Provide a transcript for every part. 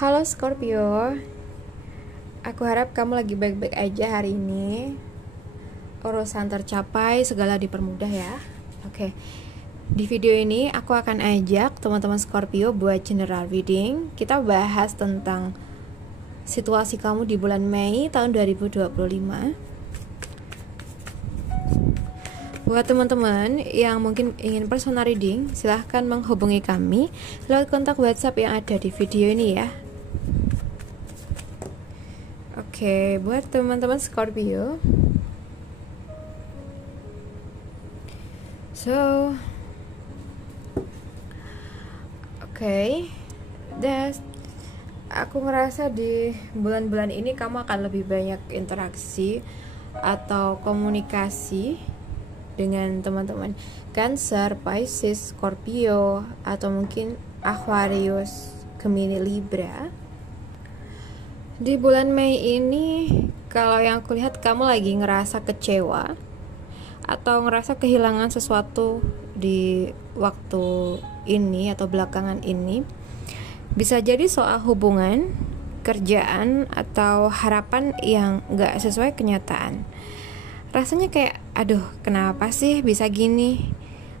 Halo Scorpio, aku harap kamu lagi baik-baik aja hari ini. Urusan tercapai, segala dipermudah ya. Oke, di video ini aku akan ajak teman-teman Scorpio buat general reading. Kita bahas tentang situasi kamu di bulan Mei tahun 2025. Buat teman-teman yang mungkin ingin personal reading, silahkan menghubungi kami lewat kontak WhatsApp yang ada di video ini ya. Oke, buat teman-teman Scorpio, aku ngerasa di bulan-bulan ini kamu akan lebih banyak interaksi atau komunikasi dengan teman-teman Cancer, Pisces, Scorpio, atau mungkin Aquarius, Gemini, Libra. Di bulan Mei ini, kalau yang aku lihat kamu lagi ngerasa kecewa atau ngerasa kehilangan sesuatu di waktu ini atau belakangan ini. Bisa jadi soal hubungan, kerjaan, atau harapan yang gak sesuai kenyataan. Rasanya kayak, aduh kenapa sih bisa gini?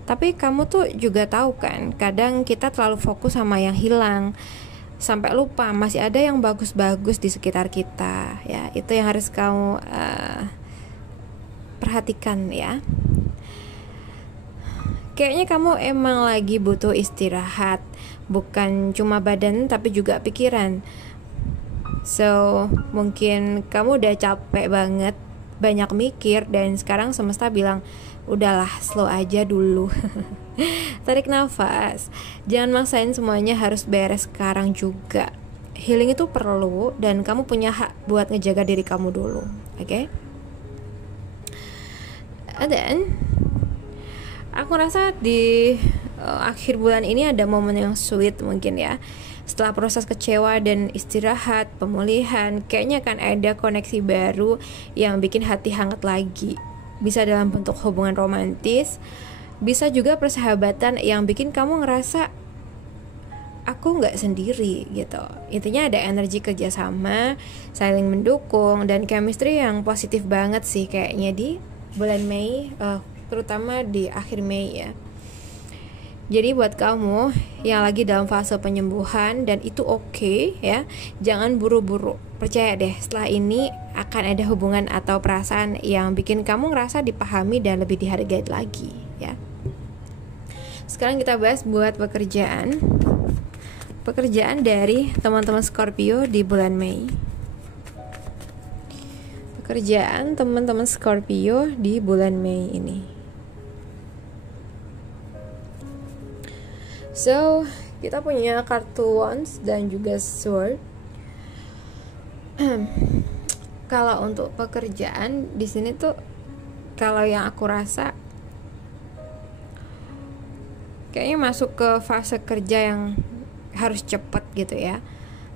Tapi kamu tuh juga tahu kan, kadang kita terlalu fokus sama yang hilang sampai lupa masih ada yang bagus-bagus di sekitar kita ya. Itu yang harus kamu perhatikan ya. Kayaknya kamu emang lagi butuh istirahat, bukan cuma badan tapi juga pikiran. So mungkin kamu udah capek banget, banyak mikir, dan sekarang semesta bilang udahlah, slow aja dulu. Tarik nafas, jangan maksain semuanya harus beres sekarang juga. Healing itu perlu, dan kamu punya hak buat ngejaga diri kamu dulu. Oke? Dan aku rasa di akhir bulan ini ada momen yang sweet mungkin ya. Setelah proses kecewa dan istirahat, pemulihan, kayaknya akan ada koneksi baru yang bikin hati hangat lagi. Bisa dalam bentuk hubungan romantis, bisa juga persahabatan yang bikin kamu ngerasa aku gak sendiri gitu. Intinya ada energi kerjasama, saling mendukung, dan chemistry yang positif banget sih kayaknya di bulan Mei, terutama di akhir Mei ya. Jadi buat kamu yang lagi dalam fase penyembuhan, dan itu oke ya, jangan buru-buru. Percaya deh, setelah ini akan ada hubungan atau perasaan yang bikin kamu ngerasa dipahami dan lebih dihargai lagi ya. Sekarang kita bahas buat pekerjaan dari teman-teman Scorpio di bulan Mei. Pekerjaan teman-teman Scorpio di bulan Mei ini. So, kita punya kartu Wands dan juga Sword. Kalau untuk pekerjaan di sini tuh, kalau yang aku rasa kayaknya masuk ke fase kerja yang harus cepet gitu ya.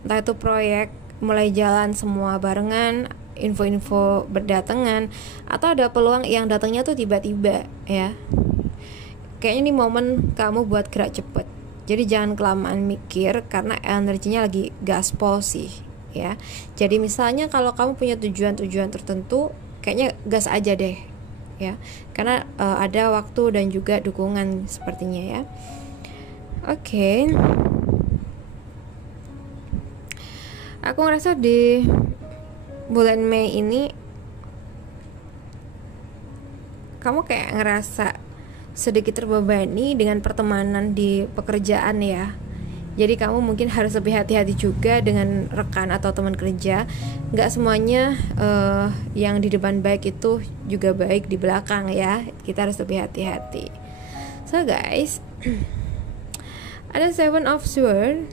Entah itu proyek mulai jalan semua barengan, info-info berdatangan, atau ada peluang yang datangnya tuh tiba-tiba ya. Kayaknya ini momen kamu buat gerak cepet. Jadi jangan kelamaan mikir karena energinya lagi gaspol sih ya. Jadi misalnya kalau kamu punya tujuan-tujuan tertentu, kayaknya gas aja deh ya. Karena ada waktu dan juga dukungan sepertinya ya. Oke. Aku ngerasa di bulan Mei ini kamu kayak ngerasa sedikit terbebani dengan pertemanan di pekerjaan ya. Jadi kamu mungkin harus lebih hati-hati juga dengan rekan atau teman kerja. Gak semuanya yang di depan baik itu juga baik di belakang ya. Kita harus lebih hati-hati. So guys, ada Seven of Swords.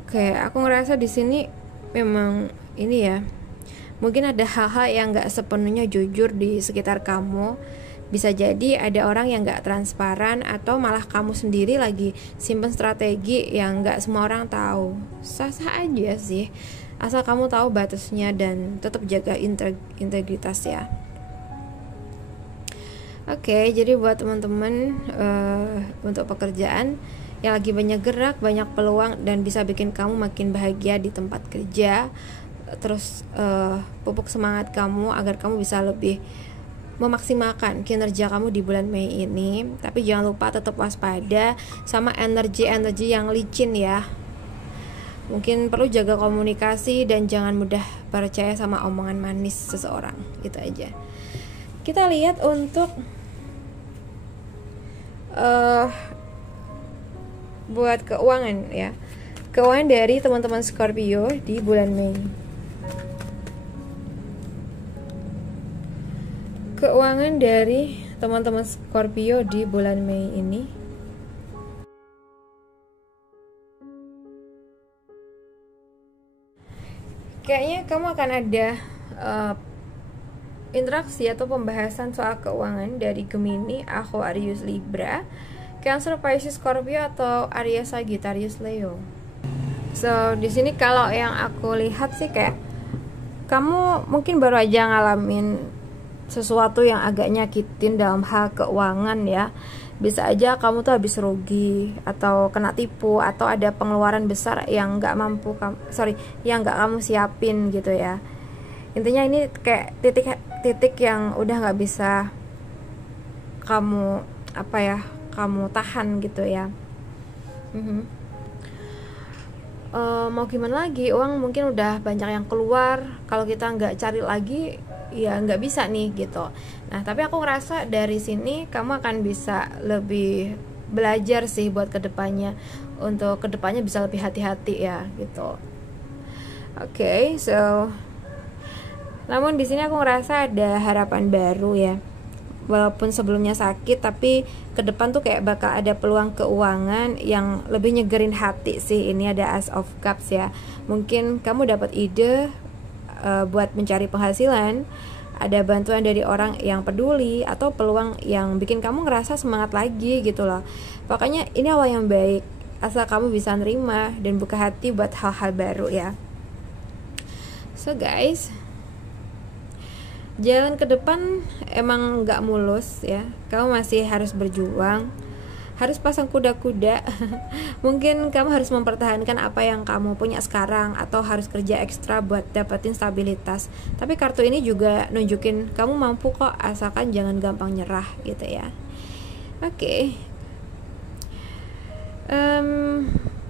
Oke, aku ngerasa di sini memang ini ya. Mungkin ada hal-hal yang gak sepenuhnya jujur di sekitar kamu. Bisa jadi ada orang yang gak transparan, atau malah kamu sendiri lagi simpen strategi yang gak semua orang tahu. Sah-sah aja sih, asal kamu tahu batasnya dan tetap jaga integritas ya. Oke, jadi buat teman-teman untuk pekerjaan yang lagi banyak gerak, banyak peluang, dan bisa bikin kamu makin bahagia di tempat kerja. Terus pupuk semangat kamu agar kamu bisa lebih memaksimalkan kinerja kamu di bulan Mei ini. Tapi jangan lupa tetap waspada sama energi-energi yang licin ya. Mungkin perlu jaga komunikasi dan jangan mudah percaya sama omongan manis seseorang. Gitu aja. Kita lihat untuk buat keuangan ya. Keuangan dari teman-teman Scorpio di bulan Mei. Keuangan dari teman-teman Scorpio di bulan Mei ini. Kayaknya kamu akan ada interaksi atau pembahasan soal keuangan dari Gemini, Aquarius, Libra, Cancer, Pisces, Scorpio, atau Aries, Sagittarius, Leo. So di sini kalau yang aku lihat sih kayak kamu mungkin baru aja ngalamin sesuatu yang agak nyakitin dalam hal keuangan ya. Bisa aja kamu tuh habis rugi atau kena tipu atau ada pengeluaran besar yang nggak yang nggak kamu siapin gitu ya. Intinya ini kayak titik yang udah nggak bisa kamu kamu tahan gitu ya. Mau gimana lagi, uang mungkin udah banyak yang keluar, kalau kita nggak cari lagi ya nggak bisa nih gitu. Nah tapi aku ngerasa dari sini kamu akan bisa lebih belajar sih buat kedepannya, untuk kedepannya bisa lebih hati-hati ya gitu. Oke, so namun di sini aku ngerasa ada harapan baru ya. Walaupun sebelumnya sakit, tapi ke depan tuh kayak bakal ada peluang keuangan yang lebih nyegerin hati sih. Ini ada Ace of Cups ya. Mungkin kamu dapat ide buat mencari penghasilan, ada bantuan dari orang yang peduli, atau peluang yang bikin kamu ngerasa semangat lagi gitu loh. Pokoknya ini awal yang baik, asal kamu bisa nerima dan buka hati buat hal-hal baru ya. So guys, jalan ke depan emang gak mulus ya. Kamu masih harus berjuang, harus pasang kuda-kuda. Mungkin kamu harus mempertahankan apa yang kamu punya sekarang, atau harus kerja ekstra buat dapetin stabilitas. Tapi kartu ini juga nunjukin kamu mampu kok, asalkan jangan gampang nyerah gitu ya. Oke.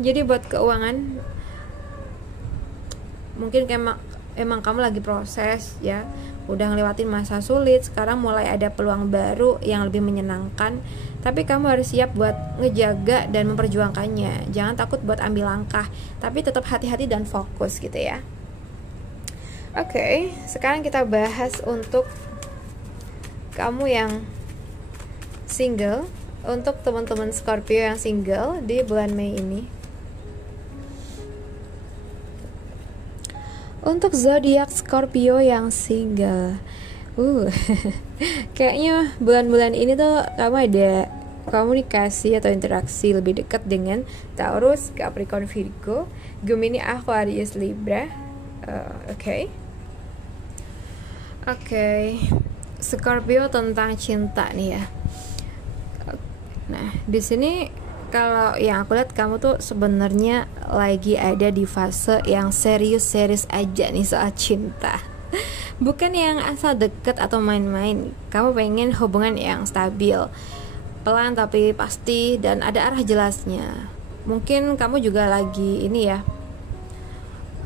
Jadi buat keuangan, mungkin emang kamu lagi proses ya, udah ngelewatin masa sulit, sekarang mulai ada peluang baru yang lebih menyenangkan. Tapi kamu harus siap buat ngejaga dan memperjuangkannya. Jangan takut buat ambil langkah, tapi tetap hati-hati dan fokus gitu ya. Oke, sekarang kita bahas untuk kamu yang single. Untuk teman-teman Scorpio yang single di bulan Mei ini. Untuk zodiak Scorpio yang single, kayaknya bulan-bulan ini tuh kamu ada komunikasi atau interaksi lebih dekat dengan Taurus, Capricorn, Virgo, Gemini, Aquarius, Libra. Oke. Scorpio tentang cinta nih ya. Nah, di sini kalau yang aku lihat kamu tuh sebenarnya lagi ada di fase yang serius-serius aja nih soal cinta. Bukan yang asal deket atau main-main. Kamu pengen hubungan yang stabil, pelan tapi pasti, dan ada arah jelasnya. Mungkin kamu juga lagi ini ya,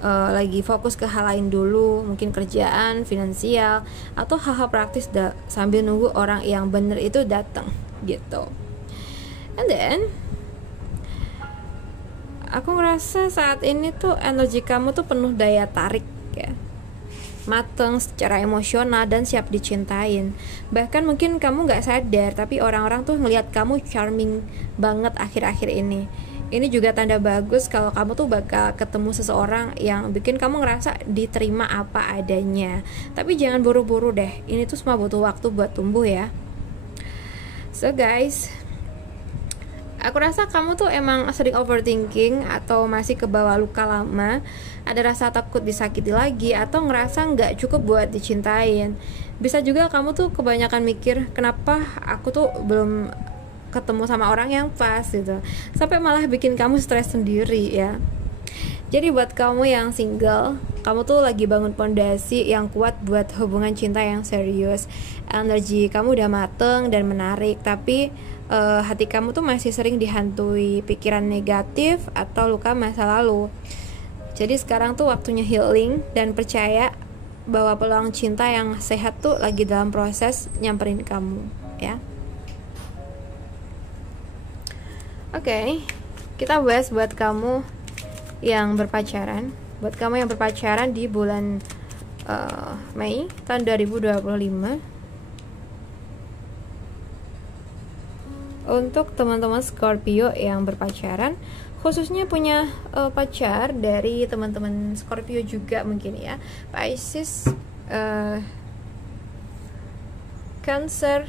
lagi fokus ke hal lain dulu, mungkin kerjaan, finansial, atau hal-hal praktis sambil nunggu orang yang bener itu datang gitu. And then aku ngerasa saat ini tuh energi kamu tuh penuh daya tarik ya, mateng secara emosional dan siap dicintain. Bahkan mungkin kamu gak sadar, tapi orang-orang tuh ngelihat kamu charming banget akhir-akhir ini. Ini juga tanda bagus kalau kamu tuh bakal ketemu seseorang yang bikin kamu ngerasa diterima apa adanya. Tapi jangan buru-buru deh, ini tuh semua butuh waktu buat tumbuh ya. So guys, aku rasa kamu tuh emang sering overthinking atau masih kebawa luka lama, ada rasa takut disakiti lagi, atau ngerasa nggak cukup buat dicintain. Bisa juga kamu tuh kebanyakan mikir, kenapa aku tuh belum ketemu sama orang yang pas gitu, sampai malah bikin kamu stres sendiri ya. Jadi buat kamu yang single, kamu tuh lagi bangun pondasi yang kuat buat hubungan cinta yang serius. Energi kamu udah mateng dan menarik, tapi hati kamu tuh masih sering dihantui pikiran negatif atau luka masa lalu. Jadi sekarang tuh waktunya healing, dan percaya bahwa peluang cinta yang sehat tuh lagi dalam proses nyamperin kamu ya. Oke, kita bahas buat kamu yang berpacaran. Buat kamu yang berpacaran di bulan Mei tahun 2025. Untuk teman-teman Scorpio yang berpacaran, khususnya punya pacar dari teman-teman Scorpio juga mungkin ya, Pisces, Cancer,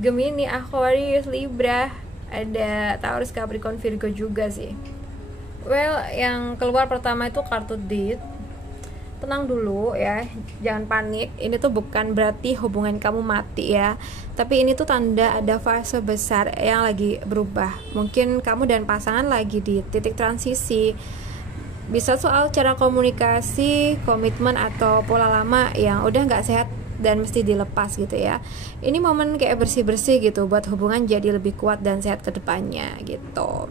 Gemini, Aquarius, Libra, ada Taurus, Capricorn, Virgo juga sih. Well, yang keluar pertama itu kartu Death. Tenang dulu ya, jangan panik. Ini tuh bukan berarti hubungan kamu mati ya, tapi ini tuh tanda ada fase besar yang lagi berubah. Mungkin kamu dan pasangan lagi di titik transisi. Bisa soal cara komunikasi, komitmen, atau pola lama yang udah gak sehat dan mesti dilepas gitu ya. Ini momen kayak bersih-bersih gitu buat hubungan jadi lebih kuat dan sehat ke depannya gitu.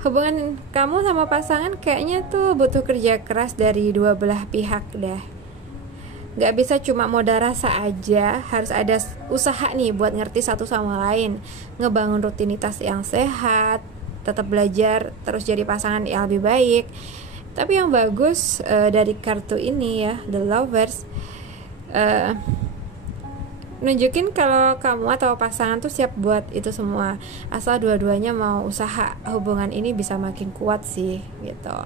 Hubungan kamu sama pasangan kayaknya tuh butuh kerja keras dari dua belah pihak dah. Gak bisa cuma modal rasa aja, harus ada usaha nih buat ngerti satu sama lain, ngebangun rutinitas yang sehat, tetap belajar, terus jadi pasangan yang lebih baik. Tapi yang bagus dari kartu ini ya, The Lovers, nunjukin kalau kamu atau pasangan tuh siap buat itu semua, asal dua-duanya mau usaha. Hubungan ini bisa makin kuat sih gitu.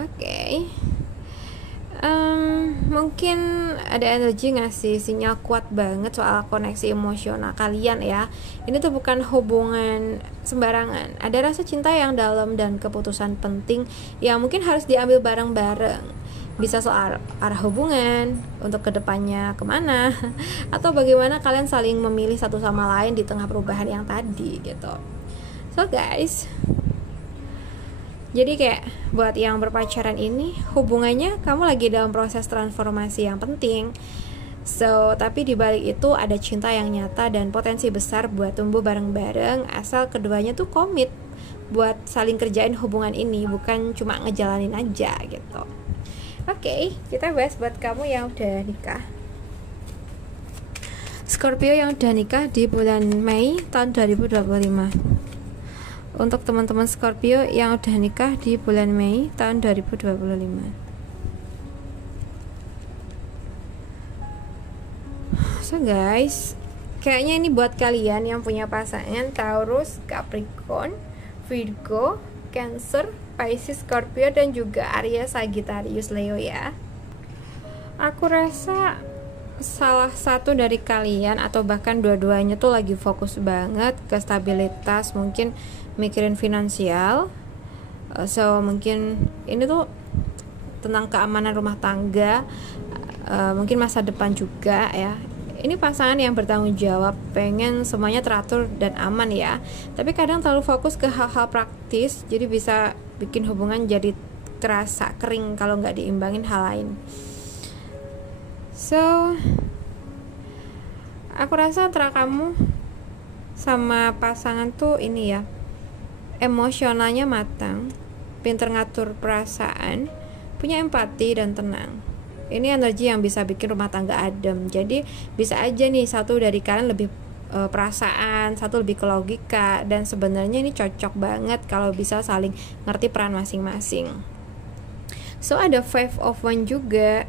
Oke. Mungkin ada energi ngasih sinyal kuat banget soal koneksi emosional kalian ya. Ini tuh bukan hubungan sembarangan, ada rasa cinta yang dalam dan keputusan penting yang mungkin harus diambil bareng-bareng. Bisa soal arah hubungan, untuk kedepannya kemana, atau bagaimana kalian saling memilih satu sama lain di tengah perubahan yang tadi gitu. So guys, jadi kayak buat yang berpacaran ini, hubungannya kamu lagi dalam proses transformasi yang penting. So, tapi di balik itu ada cinta yang nyata dan potensi besar buat tumbuh bareng-bareng, asal keduanya tuh komit buat saling kerjain hubungan ini, bukan cuma ngejalanin aja gitu. Oke, kita bahas buat kamu yang udah nikah. Scorpio yang udah nikah di bulan Mei tahun 2025. Untuk teman-teman Scorpio yang udah nikah di bulan Mei tahun 2025. So guys, kayaknya ini buat kalian yang punya pasangan Taurus, Capricorn, Virgo, Cancer, Pisces, Scorpio, dan juga Aries, Sagittarius, Leo ya. Aku rasa salah satu dari kalian atau bahkan dua-duanya tuh lagi fokus banget ke stabilitas, mungkin mikirin finansial. So mungkin ini tuh tentang keamanan rumah tangga, mungkin masa depan juga ya. Ini pasangan yang bertanggung jawab, pengen semuanya teratur dan aman ya. Tapi kadang terlalu fokus ke hal-hal praktis, jadi bisa bikin hubungan jadi terasa kering kalau nggak diimbangin hal lain. So, aku rasa antara kamu sama pasangan tuh ini ya, emosionalnya matang, pinter ngatur perasaan, punya empati dan tenang. Ini energi yang bisa bikin rumah tangga adem. Jadi bisa aja nih satu dari kalian lebih perasaan, satu lebih ke logika, dan sebenarnya ini cocok banget kalau bisa saling ngerti peran masing-masing. So ada 5 of Wands juga.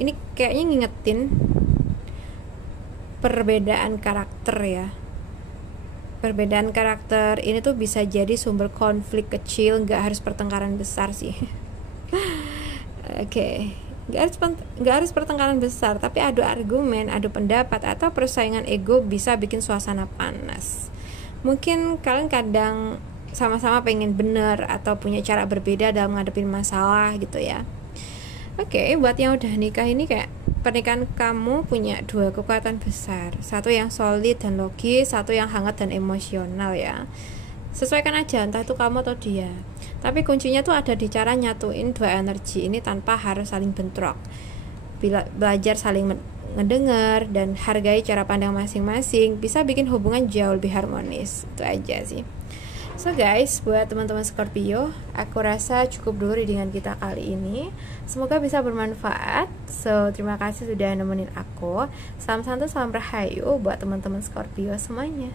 Ini kayaknya ngingetin perbedaan karakter ya. Perbedaan karakter ini tuh bisa jadi sumber konflik kecil, nggak harus pertengkaran besar sih. Oke. Gak harus pertengkaran besar, tapi adu argumen, adu pendapat, atau persaingan ego bisa bikin suasana panas. Mungkin kalian kadang sama-sama pengen bener atau punya cara berbeda dalam ngadepin masalah gitu ya. Oke, buat yang udah nikah ini kayak pernikahan kamu punya dua kekuatan besar, satu yang solid dan logis, satu yang hangat dan emosional ya. Sesuaikan aja, entah itu kamu atau dia. Tapi kuncinya tuh ada di cara nyatuin dua energi ini tanpa harus saling bentrok. Belajar saling ngedengar dan hargai cara pandang masing-masing bisa bikin hubungan jauh lebih harmonis. Itu aja sih. So guys, buat teman-teman Scorpio, aku rasa cukup dulu readingan kita kali ini. Semoga bisa bermanfaat. So, terima kasih sudah nemenin aku. Salam santu, salam rahayu buat teman-teman Scorpio semuanya.